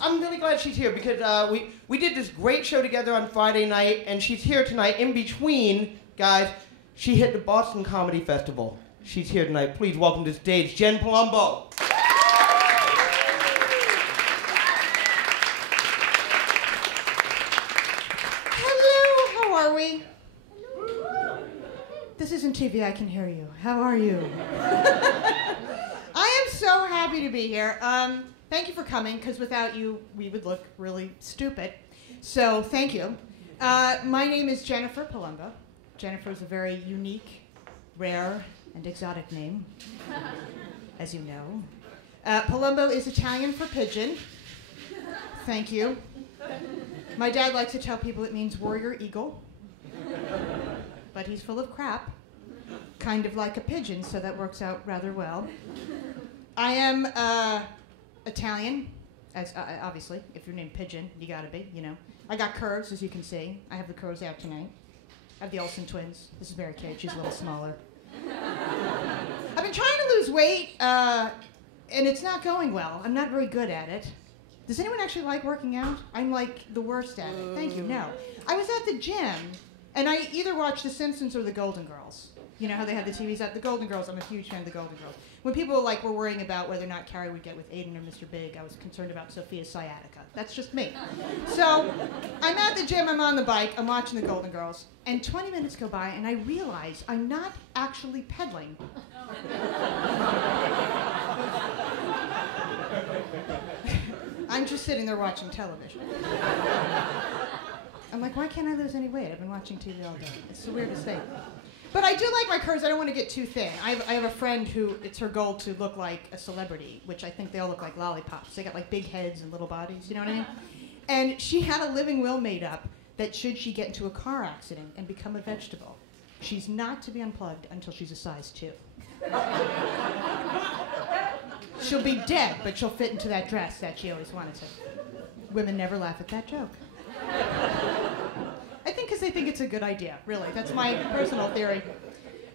I'm really glad she's here because we did this great show together on Friday night, and she's here tonight. In between, guys, she hit the Boston Comedy Festival. She's here tonight. Please welcome to the stage, Jenn Palumbo. Hello, how are we? This isn't TV, I can hear you. How are you? I am so happy to be here. Thank you for coming, because without you, we would look really stupid. So, thank you. My name is Jennifer Palumbo. Jennifer is a very unique, rare, and exotic name, as you know. Palumbo is Italian for pigeon. Thank you. My dad likes to tell people it means warrior eagle, but he's full of crap, kind of like a pigeon, so that works out rather well. I am Italian, as obviously, if you're named Pigeon, you gotta be, you know. I got curves, as you can see. I have the curves out tonight. I have the Olsen twins. This is Mary Kate, she's a little smaller. I've been trying to lose weight, and it's not going well. I'm not very good at it. Does anyone actually like working out? I'm like the worst at it. Thank you, no. I was at the gym, and I either watched The Simpsons or The Golden Girls. You know how they have the TVs out? The Golden Girls, I'm a huge fan of The Golden Girls. When people were worrying about whether or not Carrie would get with Aiden or Mr. Big, I was concerned about Sophia's sciatica. That's just me. So I'm at the gym, I'm on the bike, I'm watching The Golden Girls, and 20 minutes go by, and I realize I'm not actually pedaling. I'm just sitting there watching television. I'm like, why can't I lose any weight? I've been watching TV all day. It's so weird to say. But I do like my curves. I don't want to get too thin. I have a friend who, it's her goal to look like a celebrity, which I think they all look like lollipops. They got like big heads and little bodies, you know what I mean? And she had a living will made up that should she get into a car accident and become a vegetable, she's not to be unplugged until she's a size 2. She'll be dead, but she'll fit into that dress that she always wanted to. Women never laugh at that joke. I think because they think it's a good idea, really. That's my personal theory.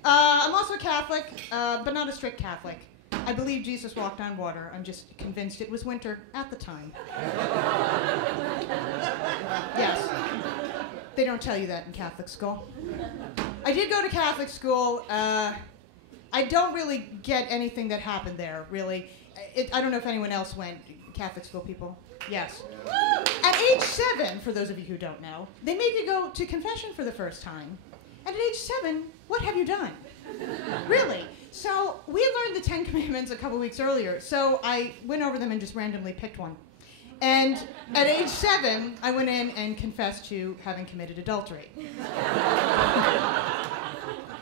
I'm also a Catholic, but not a strict Catholic. I believe Jesus walked on water. I'm just convinced it was winter at the time. Yes. They don't tell you that in Catholic school. I did go to Catholic school. I don't really get anything that happened there, really. I don't know if anyone else went, Catholic school people. Yes. At age 7, for those of you who don't know, they made you go to confession for the first time. And at age 7, what have you done? Really? So we had learned the 10 Commandments a couple weeks earlier, so I went over them and just randomly picked one. And at age 7, I went in and confessed to having committed adultery.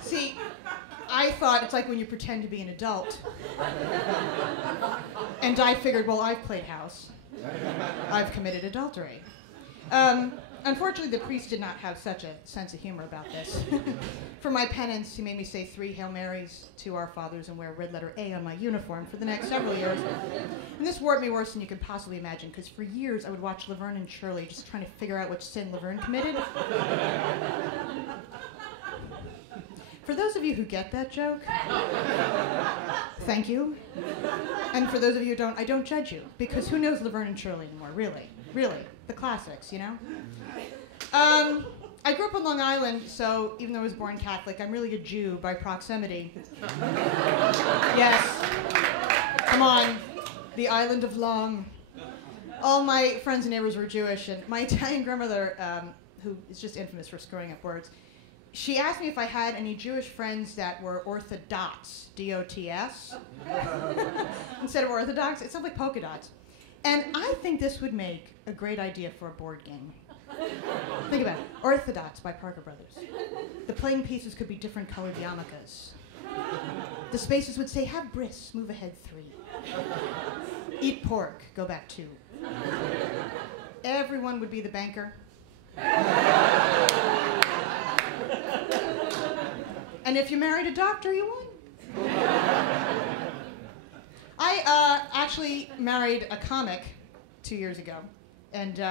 See, I thought it's like when you pretend to be an adult. And I figured, well, I've played house. I've committed adultery. Unfortunately, the priest did not have such a sense of humor about this. For my penance, he made me say 3 Hail Marys, 2 Our Fathers, and wear a red letter A on my uniform for the next several years. And this warped me worse than you could possibly imagine, because for years I would watch Laverne and Shirley just trying to figure out which sin Laverne committed. For those of you who get that joke, thank you. And for those of you who don't, I don't judge you, because who knows Laverne and Shirley anymore, really? Really, the classics, you know? I grew up on Long Island, so even though I was born Catholic, I'm really a Jew by proximity. Yes. Come on, the island of Long. All my friends and neighbors were Jewish, and my Italian grandmother, who is just infamous for screwing up words, she asked me if I had any Jewish friends that were Orthodox, D-O-T-S. Instead of Orthodox, it sounds like polka dots. And I think this would make a great idea for a board game. Think about it. Orthodox by Parker Brothers. The playing pieces could be different colored yarmulkes. The spaces would say, have bris, move ahead 3. Eat pork, go back 2. Everyone would be the banker. And if you married a doctor, you won. I actually married a comic 2 years ago. And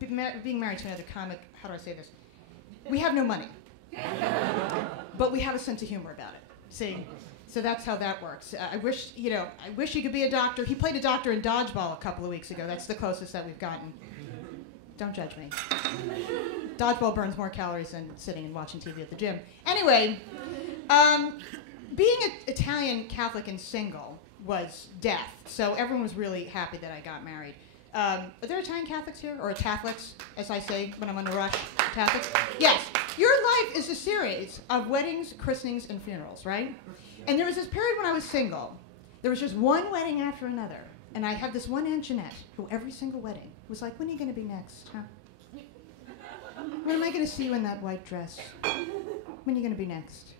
being married to another comic, how do I say this? We have no money. But we have a sense of humor about it. See? So that's how that works. I wish he could be a doctor. He played a doctor in dodgeball a couple of weeks ago. That's the closest that we've gotten. Don't judge me. Dodgeball burns more calories than sitting and watching TV at the gym. Anyway, being an Italian Catholic and single was death. So everyone was really happy that I got married. Are there Italian Catholics here? Or Catholics, as I say when I'm on the rush? Catholics? Yes. Your life is a series of weddings, christenings, and funerals, right? And there was this period when I was single. There was just one wedding after another. And I had this one Aunt Jeanette, who every single wedding was like, when are you going to be next, huh? When am I going to see you in that white dress? When are you going to be next?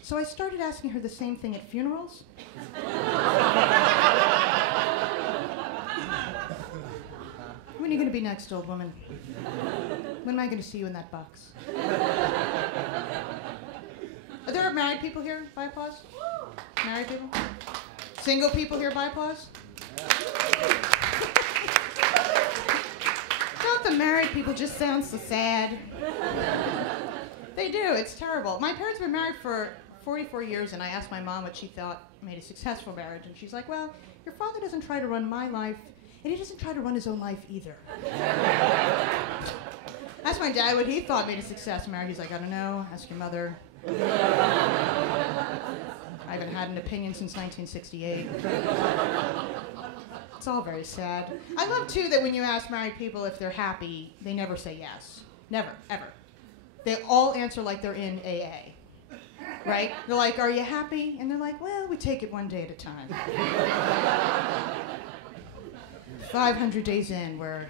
So I started asking her the same thing at funerals. When are you going to be next, old woman? When am I going to see you in that box? Are there married people here by applause? Married people? Single people here by applause? Don't the married people just sound so sad? They do. It's terrible. My parents were married for 44 years, and I asked my mom what she thought made a successful marriage, and she's like, well, your father doesn't try to run my life, and he doesn't try to run his own life either. Asked my dad what he thought made a successful marriage. He's like, I don't know. Ask your mother. I haven't had an opinion since 1968. It's all very sad. I love, too, that when you ask married people if they're happy, they never say yes. Never, ever. They all answer like they're in AA, right? They're like, are you happy? And they're like, well, we take it one day at a time. 500 days in, we're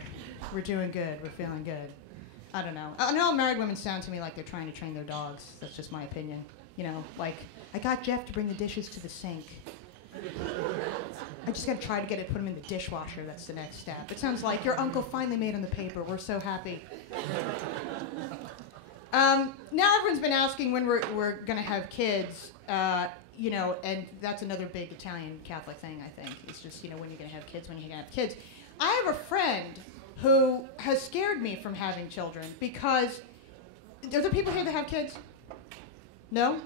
doing good, we're feeling good. I don't know. I know all married women sound to me like they're trying to train their dogs. That's just my opinion. You know, like, I got Jeff to bring the dishes to the sink. I just got to try to put him in the dishwasher. That's the next step. It sounds like your uncle finally made on the paper. We're so happy. Now everyone's been asking when we're going to have kids, you know, and that's another big Italian Catholic thing, I think. It's just, you know, when you're going to have kids, when you're going to have kids. I have a friend who has scared me from having children because, are there people here that have kids? No?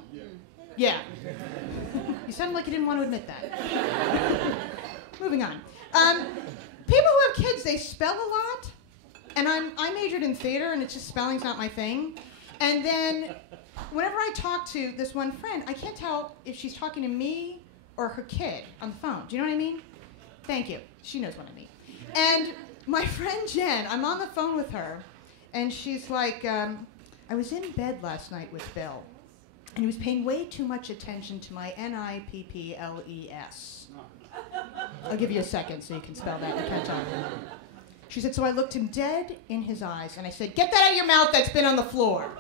Yeah. You sounded like you didn't want to admit that. Moving on. People who have kids, they spell a lot, and I majored in theater, and it's just spelling's not my thing. And then whenever I talk to this one friend, I can't tell if she's talking to me or her kid on the phone. Do you know what I mean? Thank you. She knows what I mean. And my friend Jen, I'm on the phone with her, and she's like, I was in bed last night with Bill, and he was paying way too much attention to my NIPPLES. I'll give you a second so you can spell that and catch on. She said, so I looked him dead in his eyes, and I said, get that out of your mouth, that's been on the floor.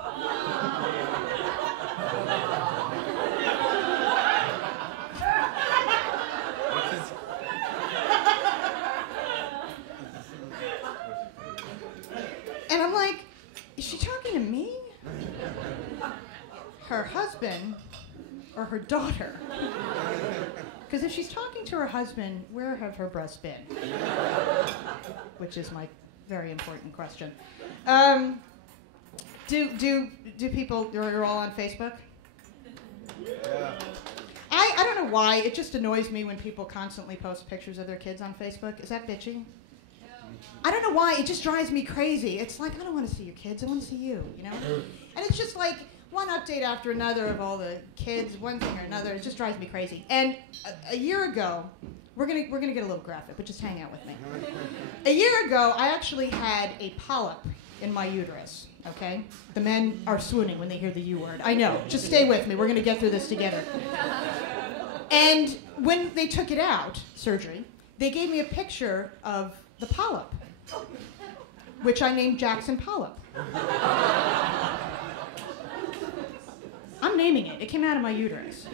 And I'm like, is she talking to me? Her husband or her daughter? Because if she's talking to her husband, where have her breasts been? Which is my very important question. Do people, you're all on Facebook? Yeah. I don't know why, it just annoys me when people constantly post pictures of their kids on Facebook. Is that bitchy? I don't know why, it just drives me crazy. It's like, I don't want to see your kids, I want to see you, you know? And it's just like, one update after another of all the kids, one thing or another. It just drives me crazy. And a year ago, we're gonna get a little graphic, but just hang out with me. A year ago, I actually had a polyp in my uterus. Okay, the men are swooning when they hear the U word. I know. Just stay with me. We're gonna get through this together. And when they took it out, surgery, they gave me a picture of the polyp, which I named Jackson Polyp. I'm naming it. It came out of my uterus.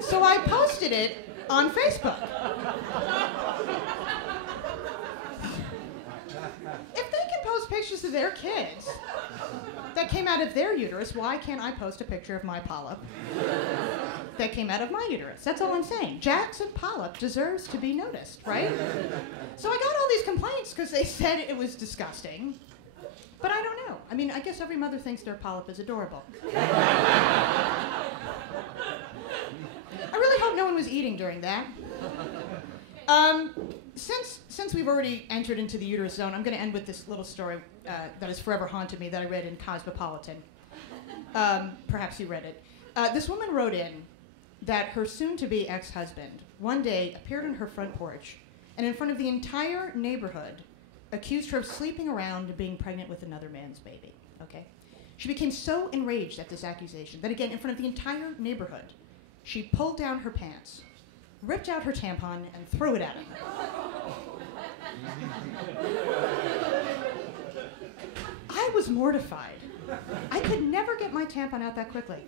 So I posted it on Facebook. If they can post pictures of their kids that came out of their uterus, why can't I post a picture of my polyp that came out of my uterus? That's all I'm saying. Jackson Polyp deserves to be noticed, right? So I got all these complaints because they said it was disgusting. But I don't know. I mean, I guess every mother thinks their polyp is adorable. was eating during that. Since we've already entered into the uterus zone, I'm going to end with this little story that has forever haunted me that I read in Cosmopolitan. Perhaps you read it. This woman wrote in that her soon-to-be ex-husband one day appeared on her front porch and in front of the entire neighborhood accused her of sleeping around and being pregnant with another man's baby. Okay? She became so enraged at this accusation that, again, in front of the entire neighborhood, she pulled down her pants, ripped out her tampon, and threw it at him. I was mortified. I could never get my tampon out that quickly.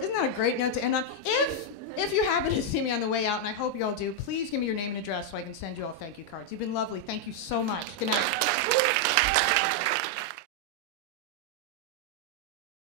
Isn't that a great note to end on? If you happen to see me on the way out, and I hope you all do, please give me your name and address so I can send you all thank you cards. You've been lovely. Thank you so much. Good night.